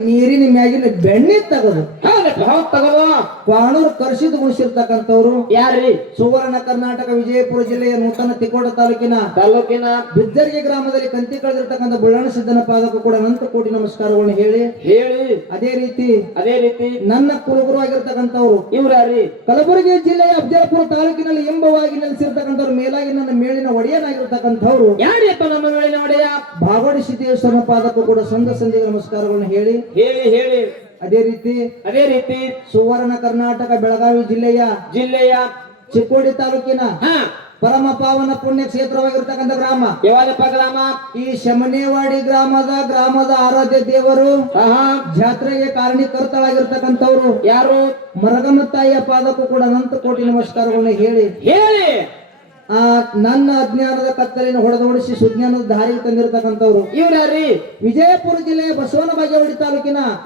ನೀರಿನ ಮ್ಯಾಗಿನ ಬೆಣ್ಣೆ ತಗದು ತಗದು ಕ್ವಾಣೂರು ಕರ್ಷಿದ್ ಗುಣಿಸಿರ್ತಕ್ಕಂಥವ್ರು ಯಾರ್ರಿ? ಸುವರ್ಣ ಕರ್ನಾಟಕ ವಿಜಯಪುರ ಜಿಲ್ಲೆಯ ನೂತನ ತಿಕೋಟ ತಾಲೂಕಿನ ಬಿಜ್ಜರ್ಗೆ ಗ್ರಾಮದಲ್ಲಿ ಕಂತಿ ಕಳೆದಿರ್ತಕ್ಕಂಥ ಬುಳ್ಳಣ್ಣ ಸಿದ್ದನ ಪಾದಕ್ಕೂ ಕೂಡ ಅನಂತ ಕೋಟಿ ನಮಸ್ಕಾರಗಳನ್ನು ಹೇಳಿ ಅದೇ ರೀತಿ ನನ್ನ ಕುಲಗುರು ಆಗಿರ್ತಕ್ಕಂಥವ್ರು ಇವ್ರಿ ಕಲಬುರಗಿ ಜಿಲ್ಲೆಯ ಅಫಜಲಪುರ ತಾಲೂಕಿನಲ್ಲಿ ಎಂಬವಾಗಿ ನೆಲೆಸಿರ್ತಕ್ಕಂಥವ್ರು ಮೇಲಾಗಿ ನನ್ನ ಮೇಲಿನ ಒಡೆಯನಾಗಿರ್ತಕ್ಕಂಥವ್ರು ಯಾರಿಯಪ್ಪ ನಮ್ಮ ಮೇಲಿನ ಒಡೆಯ? ಭಾಗವಡಿ ಸಿದ್ದೇಶ್ವರನ ಪಾದಕ್ಕೂ ಕೂಡ ಸಂಧಿಗೆ ನಮಸ್ಕಾರಗಳನ್ನು ಹೇಳಿ ಅದೇ ರೀತಿ ಸುವರ್ಣ ಕರ್ನಾಟಕ ಬೆಳಗಾವಿ ಜಿಲ್ಲೆಯ ಚಿಕ್ಕೋಡಿ ತಾಲೂಕಿನ ಪರಮ ಪಾವನ ಪುಣ್ಯ ಕ್ಷೇತ್ರವಾಗಿರ್ತಕ್ಕಂಥ ಗ್ರಾಮ ಯಾವ್ದಪ್ಪ ಗ್ರಾಮ? ಈ ಶಮನೇವಾಡಿ ಗ್ರಾಮದ ಆರಾಧ್ಯ ದೇವರು ಜಾತ್ರೆಗೆ ಕಾರಣೀಕರ್ತಳಾಗಿರ್ತಕ್ಕಂಥವ್ರು ಯಾರು? ಮರಗಮ್ಮ ತಾಯಿಯ ಪಾದಕ್ಕೂ ಕೂಡ ಅನಂತ ಕೋಟಿ ನಮಸ್ಕಾರಗಳನ್ನು ಹೇಳಿ ನನ್ನ ಅಜ್ಞಾನದ ಕತ್ತಲಿನ ಹೊಡೆದೊಡಿಸಿ ಸುಜ್ಞಾನದ ದಾರಿಗೆ ತಂದಿರತಕ್ಕಂಥವ್ರು ಇವ್ರಿ ವಿಜಯಪುರ ಜಿಲ್ಲೆಯ ಬಸವನ ಬಾಗೇವಾಡಿ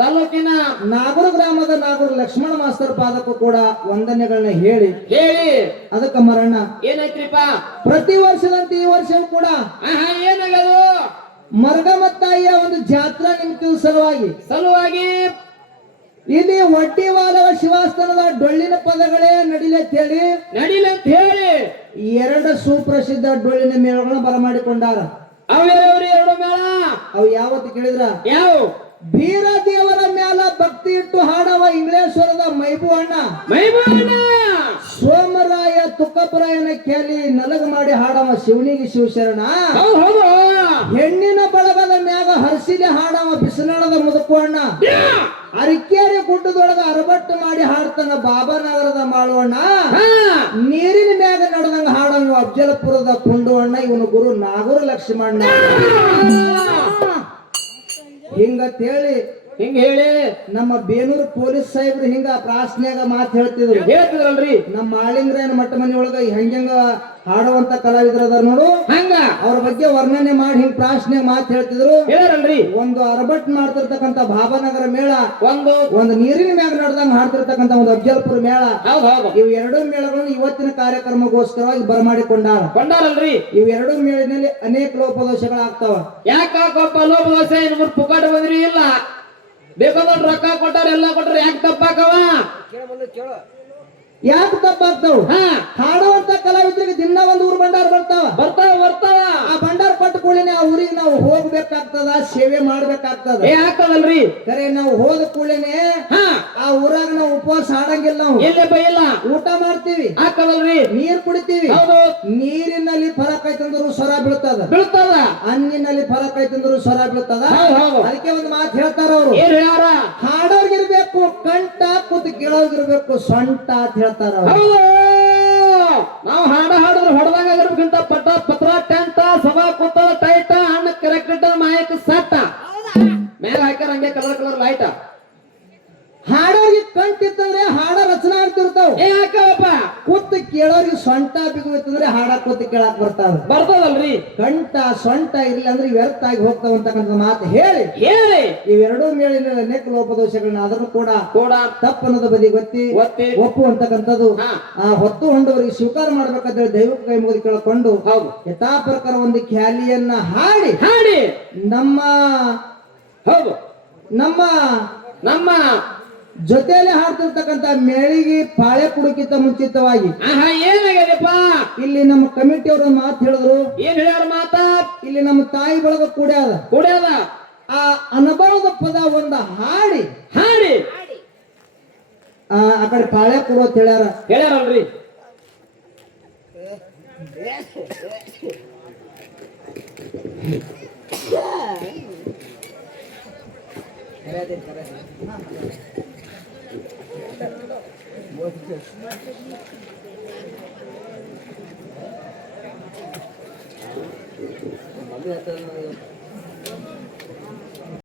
ತಾಲೂಕಿನ ನಾಗೂರು ಗ್ರಾಮದ ನಾಗೂರು ಲಕ್ಷ್ಮಣ ಮಾಸ್ತರ್ ಪಾದಕ್ಕೂ ಕೂಡ ವಂದನೆಗಳನ್ನ ಹೇಳಿ ಅದಕ್ಕೆ ಮರಣ್ಣ ಏನೈತ್ರಿಪ್ಪ? ಪ್ರತಿ ವರ್ಷದಂತೆ ಈ ವರ್ಷವೂ ಕೂಡ ಏನಾಗದು? ಮರಗಮ್ಮ ತಾಯಿಯ ಒಂದು ಜಾತ್ರಾ ನಿಮಿತ್ತದ ಸಲುವಾಗಿ ಇಲ್ಲಿ ಒಡ್ಡಿವಾಲವ ಶಿವಾಸ್ಥಾನದ ಡೊಳ್ಳಿನ ಪದಗಳೇ ನಡಿಲಂತ ಹೇಳಿ ಎರಡು ಸುಪ್ರಸಿದ್ಧ ಡೊಳ್ಳಿನ ಮೇಳಗಳನ್ನ ಬರಮಾಡಿಕೊಂಡಾರ. ಎರಡು ಮೇಳ ಅವು ಯಾವತ್ತು ಕೇಳಿದ್ರ? ಯಾವ? ಬೀರ ದೇವರ ಮ್ಯಾಲ ಭಕ್ತಿ ಇಟ್ಟು ಹಾಡವ ಇಂಗ್ಲೇಶ್ವರದ ಮೈಬು ಅಣ್ಣ, ಸೋಮರಾಯ ತುಕ್ಕಪರಾಯನ ಕೇಳಿ ನಲಗ ಮಾಡಿ ಹಾಡವ ಶಿವನಿಗೆ ಶಿವಶರಣ, ಹೆಣ್ಣಿನ ಬಳಗದ ಮ್ಯಾಗ ಹರ್ಸಿಲಿ ಹಾಡವ ಬಿಸಿನಾಳದ ಮುದುಕು ಅಣ್ಣ, ಅರಿಕೇರಿ ಗುಡ್ಡದೊಳಗ ಅರಬಟ್ಟು ಮಾಡಿ ಹಾಡ್ತಾನ ಬಾಬಾನಗರದ ಮಾಳುವಣ್ಣ, ನೀರಿನ ಮ್ಯಾಗ ನಡೆದಂಗ ಹಾಡವ ಅಫಜಲಪುರದ ಪುಂಡು ಅಣ್ಣ, ಇವನು ಗುರು ನಾಗೂರು ಲಕ್ಷ್ಮಣ್ಣ. ಹಿಂಗ ಹೇಳಿ ನಮ್ಮ ಬೇನೂರು ಪೊಲೀಸ್ ಸಾಹೇಬ್ರು ಹಿಂಗ ಪ್ರಾಸ್ನ್ಯಾಗ ಮಾತು ಹೇಳ್ತಿದ್ರಲ್ರಿ. ನಮ್ಮ ಮಾಳಿಂಗ್ರಾಯನ ಮಟ್ಟ ಮನೆಯೊಳಗ ಹೆಂಗ ಹಾಡುವಂತ ಕಲಾವಿದ್ರ ನೋಡು, ಹಂಗ ಅವ್ರ ಬಗ್ಗೆ ವರ್ಣನೆ ಮಾಡಿ ಹಿಂಗ್ ಪ್ರಾಸ್ನ್ಯಾಗ ಮಾತು ಹೇಳ್ತಿದ್ರು. ಒಂದು ಅರಬಟ್ ಮಾಡ್ತಿರ್ತಕ್ಕಂಥ ಬಾಬಾನಗರ ಮೇಳ, ಒಂದು ನೀರಿನ ಮ್ಯಾಗ ನಡೆದಂಗ ಹಾಡ್ತಿರ್ತಕ್ಕಂಥ ಒಂದು ಅಫಜಲಪುರ ಮೇಳ, ಇವ್ ಎರಡೂ ಮೇಳಗಳನ್ನು ಇವತ್ತಿನ ಕಾರ್ಯಕ್ರಮಗೋಸ್ಕರವಾಗಿ ಬರಮಾಡಿಕೊಂಡಾರಲ್ರಿ. ಇವ್ ಎರಡೂ ಮೇಳಿನಲ್ಲಿ ಅನೇಕ ಲೋಪದೋಷಗಳಾಗ್ತಾವ. ಯಾಕಪ್ಪ ಲೋಪದೋಷ? ಏನು ಪುಕಾಟ ಬಂದ್ರಿ ಇಲ್ಲ? ಬೇಕಾದ್ರೆ ರೊಕ್ಕ ಕೊಟ್ಟಾರ ಎಲ್ಲ ಕೊಟ್ಟಾರ, ಯಾಕೆ ತಪ್ಪಾಕವ? ಯಾಕೆ ತಪ್ಪಾಗ್ತಾವ? ಹಾಡುವಂತ ಕಲಾವಿದರಿಗೆ ದಿನ ಒಂದು ಊರು ಭಂಡಾರ ಬರ್ತಾವ. ಆ ಭಂಡಾರ ಕೊಟ್ಟ ಕೂಡಲೇ ಆ ಊರಿಗೆ ನಾವು ಹೋಗ್ಬೇಕಾಗ್ತದ, ಸೇವೆ ಮಾಡ್ಬೇಕಾಗ್ತದ. ಯಾಕದಲ್ರಿ? ಕರೆ ನಾವು ಹೋದ ಕೂಡಲೇ ಆ ಊರಾಗ ನಾವು ಉಪವಾಸ ಹಾಡಂಗಿಲ್ಲ. ನಾವು ಇಲ್ಲ ಊಟ ಮಾಡ್ತೀವಿ, ಹಾಕದಲ್ರಿ, ನೀರ್ ಕುಡಿತೀವಿ. ನೀರಿನಲ್ಲಿ ಫರಕ್ ಐತಂದ್ರು ಸ್ವರ ಬೀಳ್ತದ, ಅನ್ನಿನಲ್ಲಿ ಫರಕ್ ಐತಂದ್ರು ಸ್ವರ ಬೀಳ್ತದ. ಅದಕ್ಕೆ ಒಂದು ಮಾತು ಹೇಳ್ತಾರ ಅವರು, ಹಾಡೋರ್ಗಿರ್ಬೇಕು ಕಂಠ, ಕೂತ್ ಕೇಳೋರ್ಗಿರ್ಬೇಕು ಸೊಂಟ ಅಂತ ಹೇಳ್ತಾರ. ನಾವು ಹಾಡಿದ್ರೆ ಹೊಡೆದಾಗ ಆಗಿರ್ಬೇಕಂತ ಪತ್ರ ಟೆಂಟ ಸಭಾ ಕೂತ ಟೈಟ ಹಣ್ಣ ಕರೆಕ್ಟ್ ಮಾಯಕ ಸಟ್ಟ ಮೇಲೆ ಹಾಕ್ಯಾರ ಹಂಗೆ ಕಲರ್ ಲೈಟ್. ಹಾಡೋರ್ಗೆ ಕಂಠ ಇತ್ತಂದ್ರೆ ಹಾಡ ರಚನಾ ಆಗ್ತಿರ್ತಾವ. ಯಾಕಪ್ಪ? ಕೂತ್ ಕೇಳೋರ್ಗೆ ಸೊಂಟ ಬಿಗುತ್ತಂದ್ರೆ ಹಾಡ ಕೂತ್ ಕೇಳಾಕ್ ಬರ್ತದಲ್ರಿ. ಕಂಠ ಸೊಂಟ ಇರ್ಲಿ ಅಂದ್ರೆ ವ್ಯರ್ಥ ಆಗಿ ಹೋಗ್ತಾವ ಅಂತಕ್ಕಂಥ ಮಾತು ಹೇಳಿ ಇವೆರಡೂ ಮೇಲಿನ ಅನೇಕ ಲೋಪದೋಷಗಳನ್ನ ಅದನ್ನು ಕೂಡ ತಪ್ಪನ್ನದ ಬದಿ ಒಪ್ಪುವಂತಕ್ಕಂಥದ್ದು ಆ ಹೊತ್ತು ಹೊಂಡವರಿಗೆ ಸ್ವೀಕಾರ ಮಾಡ್ಬೇಕಂತ ದೈವಕ ಕೈ ಮುಗಿದು ಕೇಳಿಕೊಂಡು ಯಥಾ ಪ್ರಕಾರ ಒಂದು ಖ್ಯಾಲಿಯನ್ನ ಹಾಡಿ ನಮ್ಮ ಜೊತೆಯಲ್ಲಿ ಹಾಡ್ತಿರ್ತಕ್ಕಂಥ ಮೇಳಿಗೆ ಪಾಳೆ ಕುಡುಕಿತ ಮುಂಚಿತವಾಗಿ ಏನಾಗ್ಯದಪ್ಪ? ಇಲ್ಲಿ ನಮ್ಮ ಕಮಿಟಿಯವರು ಮಾತು ಹೇಳಿದ್ರು. ಏನ್ ಹೇಳ್ಯಾರ ಮಾತ? ಇಲ್ಲಿ ನಮ್ಮ ತಾಯಿ ಬಳಗ ಕೂಡ್ಯಾದ ಆ ಅನುಭವದ ಪದ ಒಂದು ಹಾಡಿ ಆ ಕಡೆ ಪಾಳೆ ಕೊಡು ಅಂತ ಹೇಳ್ಯಾರಲ್ರಿ.